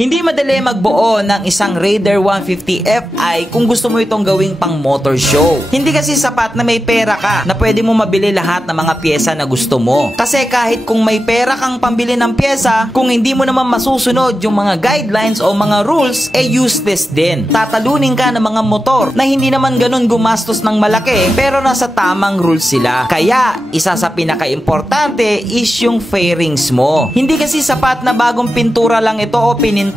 Hindi madali magbuo ng isang Raider 150 Fi kung gusto mo itong gawing pang motor show. Hindi kasi sapat na may pera ka na pwede mo mabili lahat ng mga pyesa na gusto mo. Kasi kahit kung may pera kang pambili ng pyesa, kung hindi mo naman masusunod yung mga guidelines o mga rules, useless din. Tatalunin ka ng mga motor na hindi naman ganun gumastos ng malaki pero nasa tamang rules sila. Kaya isa sa pinaka-importante is yung fairings mo. Hindi kasi sapat na bagong pintura lang ito o pininturahan.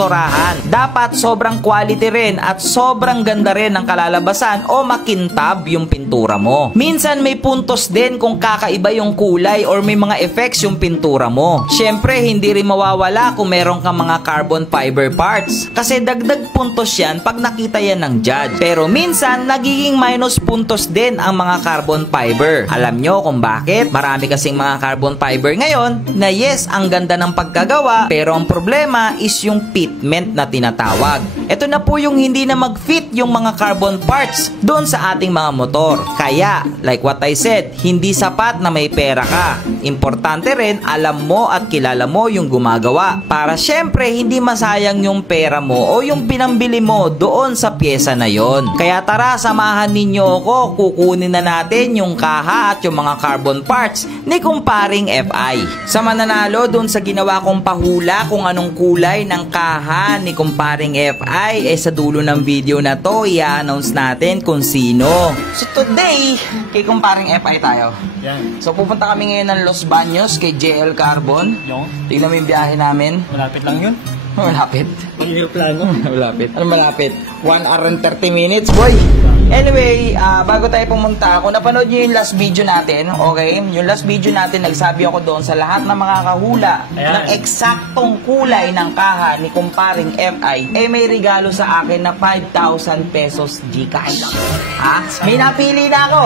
Dapat sobrang quality rin at sobrang ganda rin ng kalalabasan o makintab yung pintura mo. Minsan may puntos din kung kakaiba yung kulay or may mga effects yung pintura mo. Syempre hindi rin mawawala kung meron kang mga carbon fiber parts kasi dagdag puntos yan pag nakita yan ng judge. Pero minsan nagiging minus puntos din ang mga carbon fiber. Alam nyo kung bakit? Marami kasing mga carbon fiber ngayon na yes, ang ganda ng pagkagawa pero ang problema is yung fitment na tinatawag. Ito na po yung hindi na mag-fit yung mga carbon parts doon sa ating mga motor. Kaya, like what I said, hindi sapat na may pera ka. Importante rin, alam mo at kilala mo yung gumagawa para syempre hindi masayang yung pera mo o yung pinambili mo doon sa pyesa na yon. Kaya tara, samahan ninyo ako, kukunin na natin yung kaha at yung mga carbon parts ni kumparing FI. Sa mananalo doon sa ginawa kong pahula kung anong kulay ng kaha ni kumparing FI, sa dulo ng video na to, i-announce natin kung sino. So today, kay kumparing FI tayo. Yan. So pupunta kami ngayon ng Los Baños kay JL Carbon. Yung? Tignan mo yung biyahe namin. Malapit lang yun. Malapit. Pag yung plano. Malapit. Ano malapit? 1 hour and 30 minutes, boy. Anyway, bago tayo pumunta, kung napanood nyo yung last video natin, okay? Yung last video natin, nagsabi ako doon sa lahat ng mga kahula ng eksaktong kulay ng kaha ni kumparing FI, may regalo sa akin na 5,000 pesos Gcash. Ha? May napili na ako.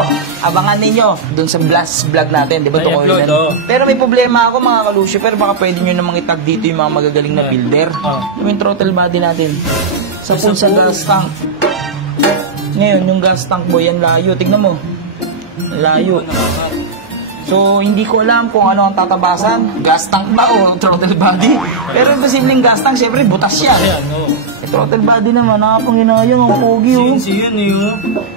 Abangan ninyo doon sa blast vlog natin, di ba? Pero may problema ako mga kalusyo, pero baka pwede nyo namang itag dito yung mga magagaling na builder. Yung throttle body natin. Sa punsa gas tank. Ngayon, yung gas tank boy, yan layo. Tignan mo. Layo. So, hindi ko alam kung ano ang tatabasan. Gas tank ba o throttle body? Pero yung simpleng gas tank, syempre, butas yan. Throttle body naman, nakapanginayang ang pogi oh.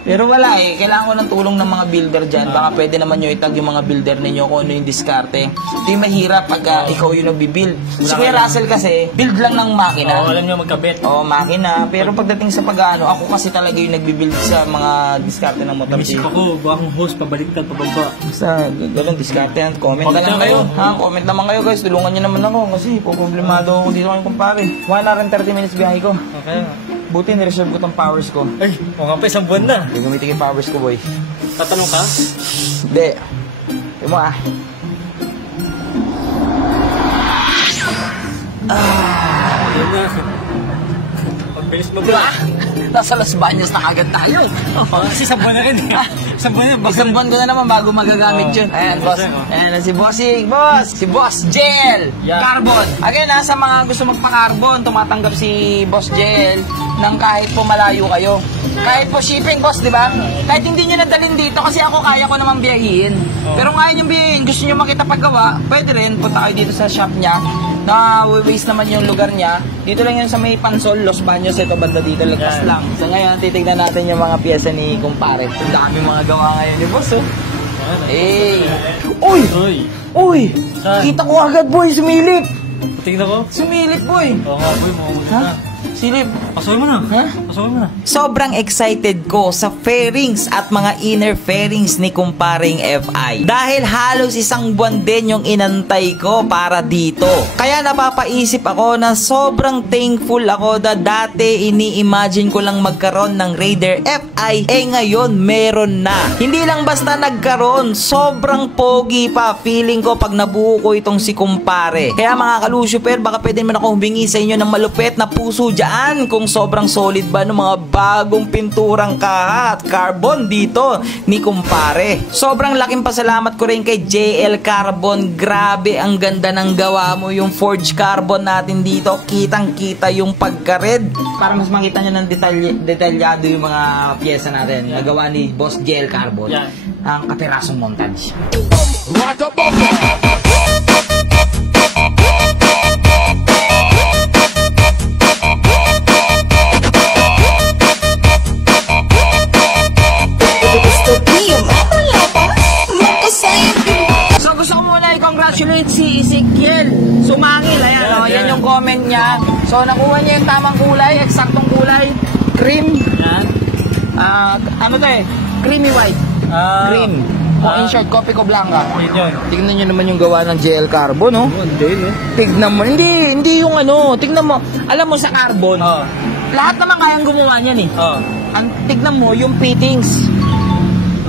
Pero wala kailangan ko ng tulong ng mga builder dyan. Baka pwede naman nyo itag yung mga builder ninyo kung ano yung diskarte. Ito yung mahirap pag ikaw yung nagbibuild. Si Kuya Russell kasi, build lang ng makina. Alam nyo magkabit. Makina. Pero pagdating sa pag-ano, ako kasi talaga yung nagbibuild sa mga diskarte ng motor. Isip ako, bakong host, pabaliktad, pababa. Basta, ganun, diskarte yan. Comment na lang kayo. Comment naman kayo guys. Tulungan nyo naman ako kasi problemado ako dito kayo kumpare. 1 hour and 30 minutes biyahe ko. Okay. Buti nireserve ko tong powers ko. Ay, mga pa, isang buwan na. Gagamitin yung powers ko, boy. Tatanong ka? Hindi. Yung mo Yan na. Pagbilis mo ba? Nasa Los Baños na agad tayo. Kasi isang buwan na rin. Isang buwan na. Isang buwan ko na naman bago magagamit yun. Ayan, boss. Ayan, si Bossing. Boss! Si Boss JL Carbon. Again, sa mga gusto magpa-carbon, tumatanggap si Boss JL ng kahit po malayo kayo. Kahit po shipping, boss, di ba? Kahit hindi nyo nadalhin dito kasi ako kaya ko naman biyahin. Pero kaya nyo biyahin, gusto nyo makita paggawa, pwede rin, punta kayo dito sa shop niya. Na-waste naman yung lugar niya. Dito lang yun sa may Pansol, Los Baños, ito banda dito, lagpas lang. So ngayon, titignan natin yung mga pyesa ni kumpare. Ang daming mga gawa ngayon ni boss, oh. Hey! Uy! Uy! Kita ko agad, boy, sumilip! Tingnan ko? Sumilip, boy! Oo nga, boy, mga Silip. Pasukin mo na. Pasukin mo na. Sobrang excited ko sa fairings at mga inner fairings ni kumparing FI. Dahil halos isang buwan din yung inantay ko para dito. Kaya napapaisip ako na sobrang thankful ako na dati ini-imagine ko lang magkaroon ng Raider FI. Ngayon meron na. Hindi lang basta nagkaroon, sobrang pogi pa. Feeling ko pag nabuo ko itong si kumpare. Kaya mga kalusyuper, baka pwede naman ako humingi sa inyo ng malupit na puso dyan kung sobrang solid ba ng mga bagong pinturang kaha at carbon dito ni kumpare. Sobrang laking pasalamat ko rin kay JL Carbon. Grabe, ang ganda ng gawa mo. Yung forged carbon natin dito, kitang kita yung pagka-red. Para mas makita nyo ng detalyado yung mga pyesa natin. Nagawa ni Boss JL Carbon. Ang kapirasong montage. So, nakuha niya yung tamang kulay, eksaktong kulay. Cream. Yan. Ano to eh? Creamy white. Cream. O in short, Coffee Co Blanca. Yun. Tignan nyo naman yung gawa ng gel carbon, no? Hindi, eh. Tignan mo. Hindi yung ano. Tignan mo. Alam mo sa carbon, lahat naman kayang gumawa niyan eh. Tignan mo yung fittings.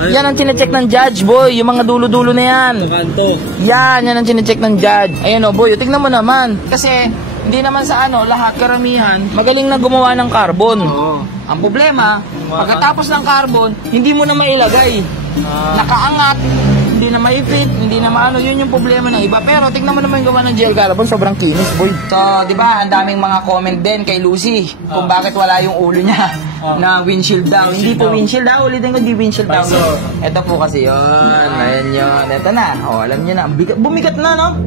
Yan ang chinecheck ng judge, boy. Yung mga dulo-dulo na yan. Kanto. Yan ang chinecheck ng judge. Ayan o, boy. Tignan mo naman. Kasi, hindi naman sa ano, lahat karamihan, magaling na gumawa ng carbon. Ang problema, pagkatapos ng carbon, hindi mo na mailagay. Nakaangat, hindi na maipit, hindi na maano, yun yung problema ng iba. Pero tignan mo naman yung gawa ng gel carbon, sobrang kinis, boy. So, di ba, ang daming mga comment din kay Lucy kung bakit wala yung ulo niya na windshield daw. Hindi po windshield daw, ulitin ko, di windshield daw. Ito po kasi yun, ayan yun. Ito na, alam niyo na, bumigat na, no?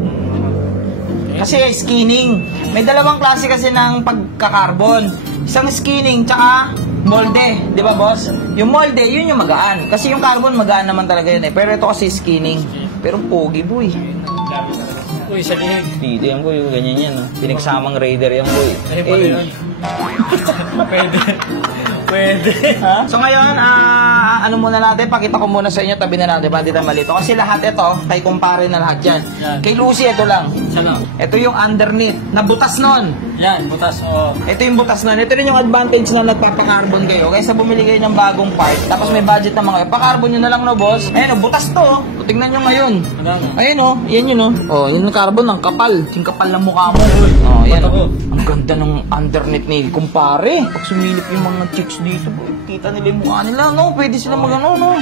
Kasi skinning. May dalawang klase kasi ng pagkakarbon. Isang skinning, tsaka molde. Di ba, boss? Yung molde, yun yung magaan. Kasi yung carbon, magaan naman talaga yun eh. Pero ito kasi skinning. Pero pogi, boy. Uy, sa lihig. Dito yan, boy. Ganyan yan. Pinagsamang raider yan, boy. Pwede. Pwede. So ngayon, ano muna natin, pakita ko muna sa inyo, tabi na natin, pati tayo malito. Kasi lahat ito, kay kumpare na lahat yan. Kay Lucy, ito lang. Ito yung underneath, na butas nun. Yan, butas. Ito yung butas nun. Ito rin yung advantage na nagpapakarbon kayo. Kaysa bumili kayo ng bagong part, tapos may budget na mga, pakarbon nyo na lang, no, boss? Ayan, butas to. Tingnan nyo ngayon. Ayan, yan yun, yan yung carbon, ang kapal. Yung kapal ng mukha mo. Yan, ang ganda ng underneath ni kumpare. Pag sumilip yung mga chicks dito, kita nila yung mukha nila, no? Pwede sila mag-ano, no?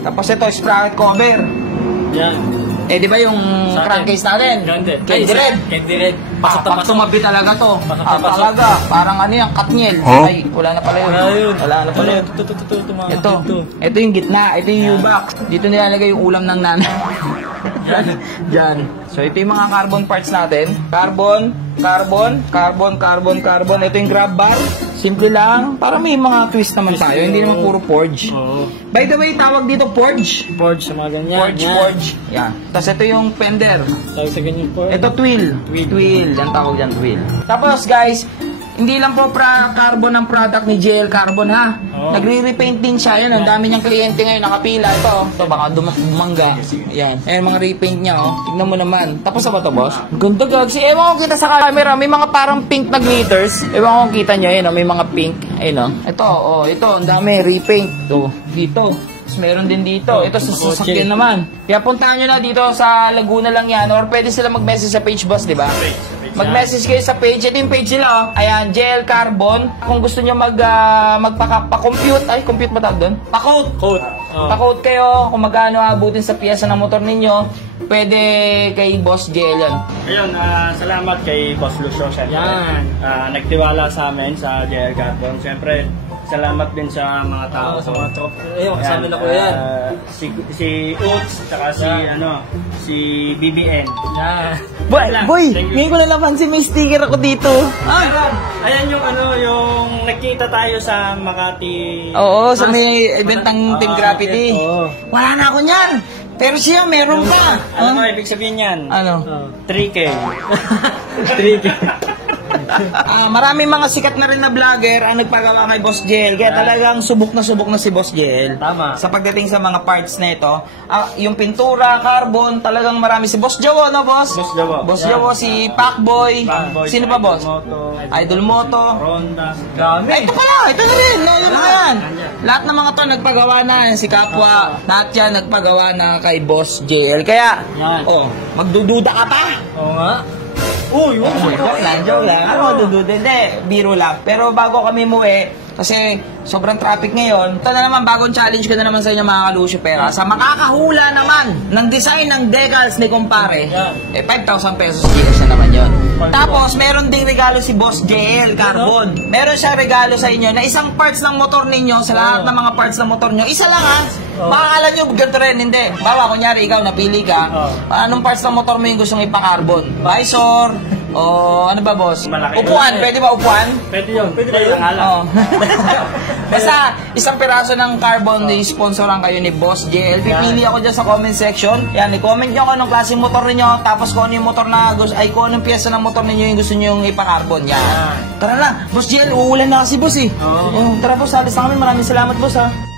Tapos ito, sprocket cover. Yan. Eh, di ba yung crankcase natin? Candy red. Candy red. Pag tumabi talaga to. Talaga. Parang ano yung katniel. Ay, wala na pala yun. Wala na pala yun. Ito yung gitna. Ito yung U-back. Dito nilalagay yung ulam ng nanay. Diyan. So, ito yung mga carbon parts natin. Carbon. Ito yung grab bar. Simple lang. Para may mga twist naman tayo. Hindi naman puro forge. By the way, tawag dito forge. Forge sa mga ganyan. Forge. Yan. Tapos ito yung fender. Tawag sa ganyan forge. Ito twill. Yan tawag dyan, twill. Tapos guys, hindi lang po carbon ang product ni JL Carbon, ha? Nagre-repaint din siya. Yan, ang dami niyang kliyente ngayon nakapila. Ito baka dumangga. Yan. Ayan, mga repaint niya, Tignan mo naman. Tapos na ba ito, boss? Ganda, gags. Ewan ko kita sa camera. May mga parang pink na glitters. Ewan ko kita nyo, may mga pink. Ayun, Ito, ang dami. Repaint. Dito. Tapos meron din dito. Ito sa sasakyan naman. Kaya puntahan nyo na dito sa Laguna lang yan. Or pwede sila mag-message sa page, boss, di ba? Mag-message kayo sa page. Ito yung page nila, Ayan, JL Carbon. Kung gusto nyo magpa-compute. Ay, compute ba tawag doon? Pa-quote. Pa-quote kayo kung magkano abutin sa piyesa ng motor ninyo. Pwede kay Boss JL yan. Ayun, salamat kay Boss Lucio. Yan. Nagtiwala sa amin sa JL Carbon. Siyempre, salamat din sa mga tao. Sa mga trop. Ayun, kasama na ko yan. Si Uts, saka si BBN. Yan. Boy, ngayon ko na napansin may sticker ako dito. Ayan yung nakita tayo sa Makati. Oo, sa may event ng Team Graffiti. Wala na ako niyan. Pero siya, meron pa. Ano ibig sabihin yan? Ano? 3K. 3K. Maraming mga sikat na rin na vlogger ang nagpagawa kay Boss JL. Kaya talagang subok na si Boss JL. Tama. Sa pagdating sa mga parts na ito. Yung pintura, carbon, talagang marami. Si Boss Jawo, no, boss? Boss Jawo. Boss Jawo, si Pacboy. Sino pa, boss? Idol Moto. Ronda. Ito na rin. Yun na yan. Lahat ng mga to nagpagawa na. Si Kapwa, lahat yan nagpagawa na kay Boss JL. Kaya, magdududa ka pa. Oo nga. Uy, joke lang. Hindi, biro lang. Pero bago kami muwi, kasi sobrang traffic ngayon, ito na naman, bagong challenge ko na naman sa inyo mga kalusyo pera. Sa makakahula naman ng design ng decals ni kumpare, 5,000 pesos Gcash na naman yun. Tapos, meron ding regalo si Boss JL Carbon. Meron siya regalo sa inyo na isang parts ng motor ninyo, sa lahat ng mga parts ng motor nyo, isa lang Makakala nyo, ganito rin, hindi. Bawa, kunyari, ikaw, napili ka. Anong parts ng motor mo yung gusto mong ipakarbon? Visor, O ano ba, boss? Malaki. Upuan, pwede ba upuan? Pwede yun. Pwede ba yun? Oo. Basta, isang piraso ng carbon na sponsoran kayo ni Boss JL. Pipili ako dyan sa comment section. Yan, i-comment nyo kung anong klaseng motor ninyo. Tapos kung ano yung motor na gusto, ay kung anong pyesa ng motor ninyo yung gusto nyo yung ipa-carbon. Yan. Tara na, Boss JL, uulan na kasi, boss eh. Oo. Tara, boss, alis na kami. Maraming salamat, boss, ha.